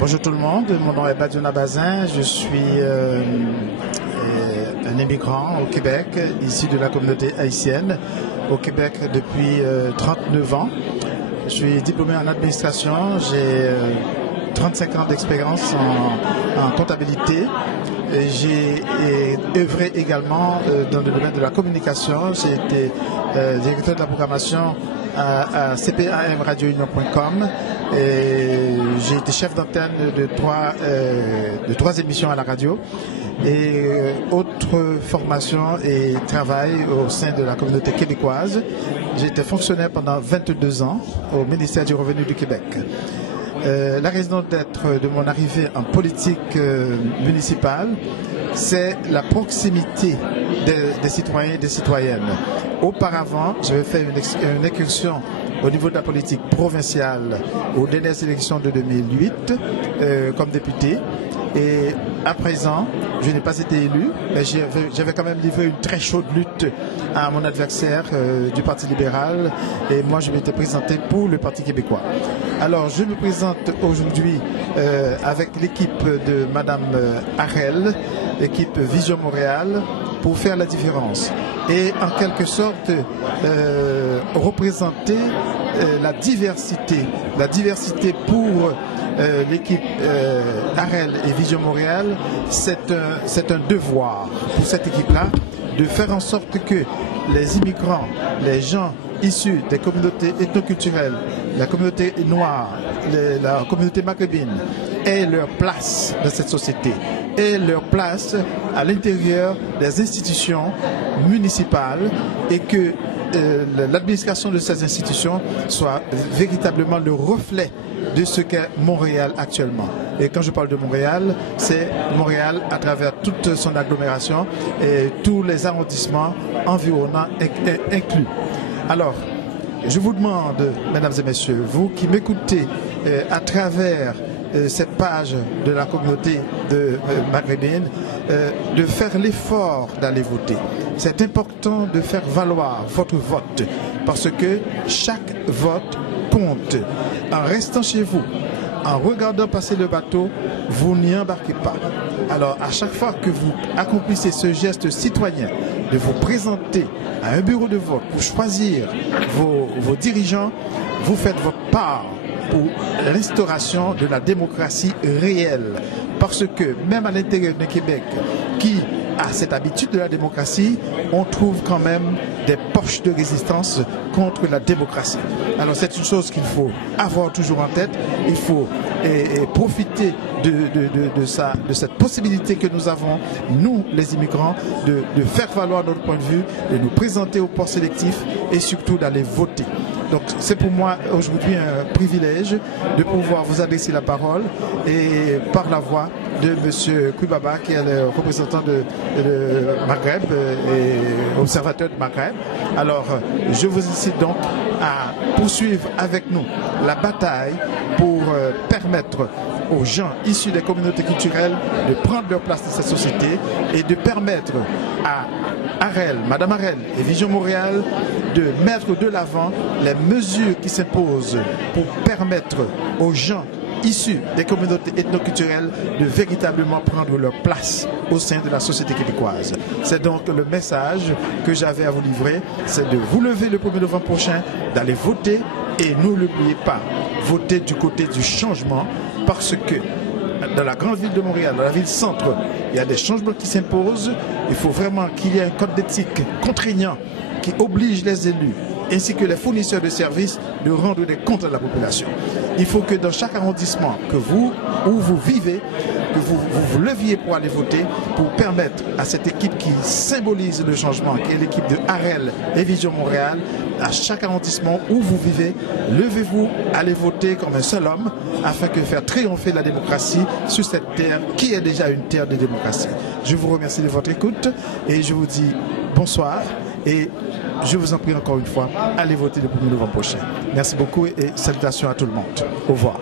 Bonjour tout le monde, mon nom est Badiouna Bazin, je suis un immigrant au Québec, issu de la communauté haïtienne, au Québec depuis 39 ans. Je suis diplômé en administration, j'ai 35 ans d'expérience en comptabilité. J'ai œuvré également dans le domaine de la communication, j'ai été directeur de la programmation à cpamradiounion.com et j'ai été chef d'antenne de trois émissions à la radio et autres formations et travail au sein de la communauté québécoise. J'ai été fonctionnaire pendant 22 ans au ministère du Revenu du Québec. La raison d'être de mon arrivée en politique municipale, c'est la proximité des citoyens et des citoyennes. Auparavant, j'avais fait une incursion au niveau de la politique provinciale aux dernières élections de 2008 comme député. Et à présent, je n'ai pas été élu, mais j'avais quand même livré une très chaude lutte à mon adversaire du Parti libéral. Et moi, je m'étais présenté pour le Parti québécois. Alors, je me présente aujourd'hui avec l'équipe de Madame Harel, l'équipe Vision Montréal, pour faire la différence. Et en quelque sorte, représenter la diversité pour l'équipe Harel et Vision Montréal, c'est un devoir pour cette équipe-là de faire en sorte que les immigrants, les gens issus des communautés ethnoculturelles, la communauté noire, la communauté maghrébine, aient leur place dans cette société, aient leur place à l'intérieur des institutions municipales et que l'administration de ces institutions soit véritablement le reflet de ce qu'est Montréal actuellement. Et quand je parle de Montréal, c'est Montréal à travers toute son agglomération et tous les arrondissements environnants inclus. Alors, je vous demande, mesdames et messieurs, vous qui m'écoutez à travers cette page de la communauté maghrébine, de faire l'effort d'aller voter. C'est important de faire valoir votre vote parce que chaque vote compte. En restant chez vous, en regardant passer le bateau, vous n'y embarquez pas. Alors, à chaque fois que vous accomplissez ce geste citoyen de vous présenter à un bureau de vote pour choisir vos dirigeants, vous faites votre part pour l'instauration de la démocratie réelle. Parce que même à l'intérieur du Québec, qui a cette habitude de la démocratie, on trouve quand même des poches de résistance contre la démocratie. Alors c'est une chose qu'il faut avoir toujours en tête. Il faut profiter de cette possibilité que nous avons, nous les immigrants, de faire valoir notre point de vue, de nous présenter au port sélectif et surtout d'aller voter. Donc c'est pour moi aujourd'hui un privilège de pouvoir vous adresser la parole et par la voix de M. Koubaba qui est le représentant de Maghreb et observateur de Maghreb. Alors je vous incite donc à poursuivre avec nous la bataille pour permettre aux gens issus des communautés culturelles de prendre leur place dans cette société et de permettre à Harel, Madame Harel et Vision Montréal de mettre de l'avant les mesures qui s'imposent pour permettre aux gens issus des communautés ethnoculturelles de véritablement prendre leur place au sein de la société québécoise. C'est donc le message que j'avais à vous livrer, c'est de vous lever le 1er novembre prochain, d'aller voter et ne l'oubliez pas, voter du côté du changement parce que dans la grande ville de Montréal, dans la ville centre, il y a des changements qui s'imposent. Il faut vraiment qu'il y ait un code d'éthique contraignant qui oblige les élus ainsi que les fournisseurs de services de rendre des comptes à la population. Il faut que dans chaque arrondissement où vous vivez, que vous vous leviez pour aller voter, pour permettre à cette équipe qui symbolise le changement, qui est l'équipe de Harel et Vision Montréal, à chaque arrondissement où vous vivez, levez-vous, allez voter comme un seul homme, afin de faire triompher la démocratie sur cette terre qui est déjà une terre de démocratie. Je vous remercie de votre écoute et je vous dis bonsoir et je vous en prie encore une fois, allez voter le 1er novembre prochain. Merci beaucoup et salutations à tout le monde. Au revoir.